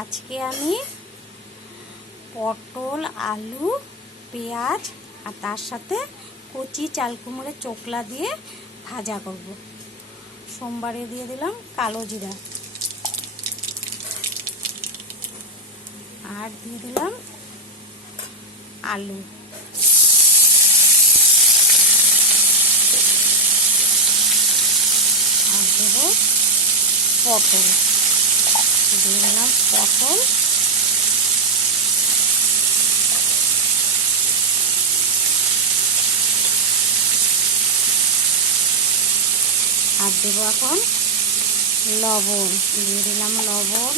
আজকে আমি পটল, আলু, পেঁয়াজ আর তার সাথে কচি চাল কুমড়োর চোকলা দিয়ে ভাজা করব। সোমবারে দিয়ে দিলাম কালো জিরা, আর দিয়ে দিলাম আলু, আর দেব পটল, দিয়ে দিলাম পটল, আর দেবো এখন লবণ, দিয়ে দিলাম লবণ,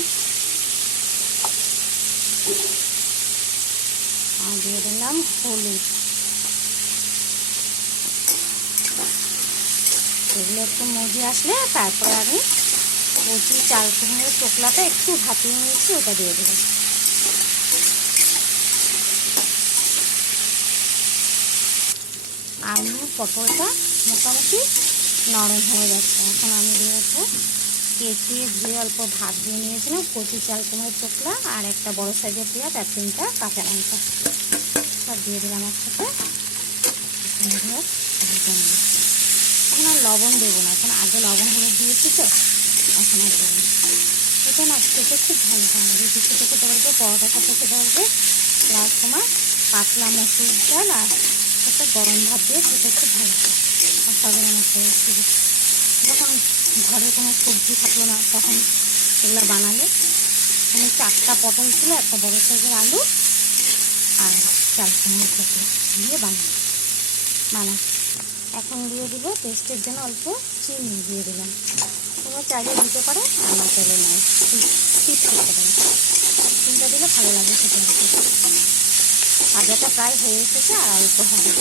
আর দিয়ে দিলাম হলুদ। এগুলো একটু মজে আসলে তারপরে আমি কচি চাল কুমড়োর চোকলাটা একটু ভাপিয়ে নিয়েছি, ওটা দিয়ে দেবো। আলু পটলটা মোটামুটি নরম হয়ে যাচ্ছে। এখন আমি দিয়ে দেবো কেটে ধুয়ে অল্প ভাত দিয়ে নিয়েছিলাম কচি চাল কুমড়োর চোকলা, আর একটা বড় সাইজের পেঁয়াজ আর 3টা কাঁচা লঙ্কা, সব দিয়ে দিলাম একসাথে। এখন আর লবণ দেবো না, এখন আগে লবণ হলুদ দিয়েছি তো, এখন আর দেবো না। এটা না খেতে খুব ভালো হয়, রুটি খেতে খেতে পারবে, পরোটা খেতে খেতে পারবে, প্লাস তোমার পাতলা মসুর ডাল আর একটা গরম ভাত দিয়ে খেতে খুব ভালো হয়। অসাধারণ একটা রেসিপি। যখন ঘরে কোনো সবজি থাকলো না তখন এগুলো বানালে, আমি 4টা পটল ছিল, একটা বড় সাইজের আলু আর চাল কুমড়ো চোকলা দিয়ে বানাই। এখন দিয়ে দিব টেস্টের জন্য অল্প চিনি দিয়ে দিলাম। তোমরা চাইলে দিতে পারো, আর না চাইলে নয়, স্কিপ করতে পারো। চিনিটা দিলে ভালো লাগে খেতে। ভাজাটা প্রায় হয়ে এসেছে, আর অল্প হবে।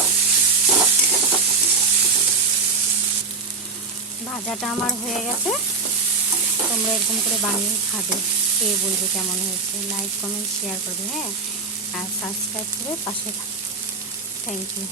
ভাজাটা আমার হয়ে গেছে। তোমরা এরকম করে বানিয়ে খাবে, খেয়ে বলবে কেমন হয়েছে। লাইক কমেন্ট শেয়ার করবে, হ্যাঁ, আর সাবস্ক্রাইব করে পাশে থাকবে। Thank you.